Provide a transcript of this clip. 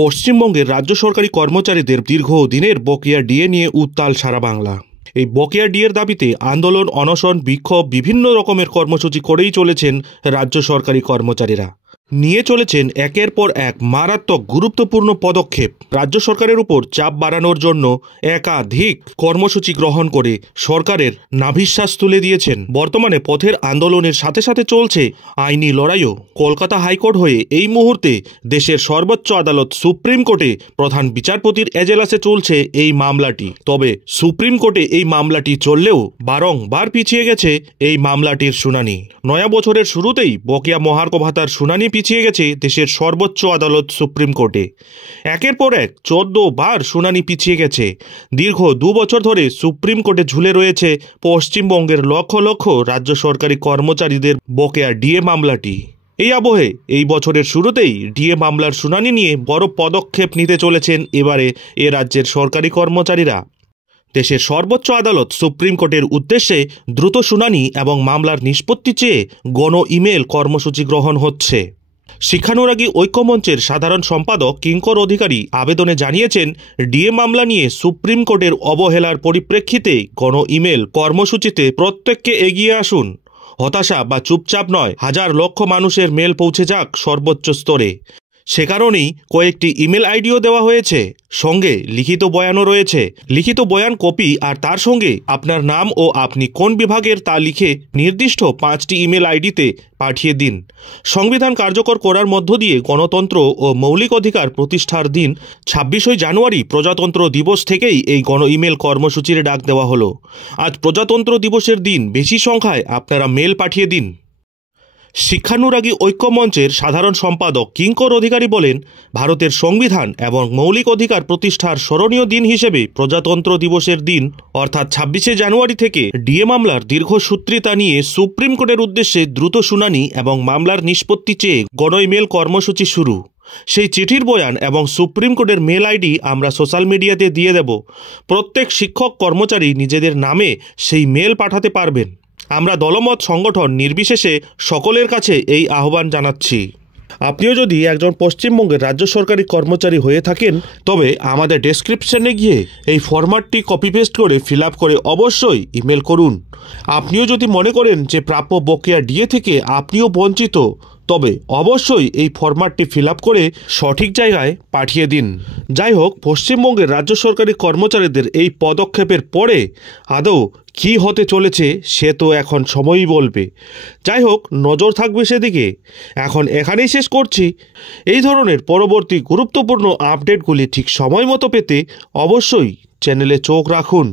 পশ্চিমবঙ্গের রাজ্য সরকারি কর্মচারীদের দীর্ঘদিনের বকেয়া ডিএ নিয়ে উত্তাল সারা বাংলা। এই বকেয়া ডিএর দাবিতে আন্দোলন, অনশন, বিক্ষোভ, বিভিন্ন রকমের কর্মসূচি করেই চলেছেন রাজ্য সরকারি কর্মচারীরা। নিয়ে চলেছেন একের পর এক মারাত্মক গুরুত্বপূর্ণ পদক্ষেপ। রাজ্য সরকারের উপর চাপ বাড়ানোর জন্য একাধিক কর্মসূচি গ্রহণ করে সরকারের নাভিশ্বাস তুলে দিয়েছেন। বর্তমানে পথের আন্দোলনের সাথে সাথে চলছে আইনি লড়াইও। কলকাতা হাইকোর্ট হয়ে এই মুহূর্তে দেশের সর্বোচ্চ আদালত সুপ্রিম কোর্টে প্রধান বিচারপতির এজলাসে চলছে এই মামলাটি। তবে সুপ্রিম কোর্টে এই মামলাটি চললেও বারংবার পিছিয়ে গেছে এই মামলাটির শুনানি। নয়া বছরের শুরুতেই বকেয়া মহার্ঘ ভাতার শুনানি পিছিয়ে গেছে দেশের সর্বোচ্চ আদালত সুপ্রিম কোর্টে। একের পর এক 14 বার শুনানি পিছিয়ে গেছে। দীর্ঘ 2 বছর ধরে সুপ্রিম কোর্টে ঝুলে রয়েছে পশ্চিমবঙ্গের লক্ষ লক্ষ রাজ্য সরকারি কর্মচারীদের বকেয়া ডিএ মামলাটি। এই আবহে এই বছরের শুরুতেই ডিএ মামলার শুনানি নিয়ে বড় পদক্ষেপ নিতে চলেছেন এবারে এ রাজ্যের সরকারি কর্মচারীরা। দেশের সর্বোচ্চ আদালত সুপ্রিম কোর্টের উদ্দেশ্যে দ্রুত শুনানি এবং মামলার নিষ্পত্তি চেয়ে গণ ইমেল কর্মসূচি গ্রহণ হচ্ছে। শিক্ষানুরাগী ঐক্যমঞ্চের সাধারণ সম্পাদক কিঙ্কর অধিকারী আবেদনে জানিয়েছেন, ডিএ মামলা নিয়ে সুপ্রিম কোর্টের অবহেলার পরিপ্রেক্ষিতে গণ ইমেল কর্মসূচিতে প্রত্যেককে এগিয়ে আসুন। হতাশা বা চুপচাপ নয়, হাজার লক্ষ মানুষের মেল পৌঁছে যাক সর্বোচ্চ স্তরে। সে কারণেই কয়েকটি ইমেল আইডিও দেওয়া হয়েছে, সঙ্গে লিখিত বয়ানও রয়েছে। লিখিত বয়ান কপি আর তার সঙ্গে আপনার নাম ও আপনি কোন বিভাগের তা লিখে নির্দিষ্ট 5টি ইমেল আইডিতে পাঠিয়ে দিন। সংবিধান কার্যকর করার মধ্য দিয়ে গণতন্ত্র ও মৌলিক অধিকার প্রতিষ্ঠার দিন 26 জানুয়ারি প্রজাতন্ত্র দিবস থেকেই এই গণ ইমেল কর্মসূচির ডাক দেওয়া হলো। আজ প্রজাতন্ত্র দিবসের দিন বেশি সংখ্যায় আপনারা মেল পাঠিয়ে দিন। শিক্ষানুরাগী ঐক্যমঞ্চের সাধারণ সম্পাদক কিঙ্কর অধিকারী বলেন, ভারতের সংবিধান এবং মৌলিক অধিকার প্রতিষ্ঠার স্মরণীয় দিন হিসেবে প্রজাতন্ত্র দিবসের দিন অর্থাৎ 26 জানুয়ারি থেকে ডিএ মামলার দীর্ঘসূত্রিতা নিয়ে সুপ্রিম কোর্টের উদ্দেশ্যে দ্রুত শুনানি এবং মামলার নিষ্পত্তি চেয়ে গণ ইমেল কর্মসূচি শুরু। সেই চিঠির বয়ান এবং সুপ্রিম কোর্টের মেল আইডি আমরা সোশ্যাল মিডিয়াতে দিয়ে দেব। প্রত্যেক শিক্ষক কর্মচারী নিজেদের নামে সেই মেল পাঠাতে পারবেন। আমরা দলমত সংগঠন নির্বিশেষে সকলের কাছে এই আহ্বান জানাচ্ছি। আপনিও যদি একজন পশ্চিমবঙ্গের রাজ্য সরকারি কর্মচারী হয়ে থাকেন, তবে আমাদের ডেসক্রিপশনে গিয়ে এই ফরম্যাটটি কপি পেস্ট করে ফিল আপ করে অবশ্যই ইমেল করুন। আপনিও যদি মনে করেন যে প্রাপ্য বকেয়া ডিএ থেকে আপনিও বঞ্চিত, তবে অবশ্যই এই ফরম্যাটটি ফিল আপ করে সঠিক জায়গায় পাঠিয়ে দিন। যাই হোক, পশ্চিমবঙ্গের রাজ্য সরকারি কর্মচারীদের এই পদক্ষেপের পরে আদৌ কী হতে চলেছে সে তো এখন সময়ই বলবে। যাই হোক, নজর থাকবে সেদিকে। এখন এখানেই শেষ করছি। এই ধরনের পরবর্তী গুরুত্বপূর্ণ আপডেটগুলি ঠিক সময় মতো পেতে অবশ্যই চ্যানেলে চোখ রাখুন।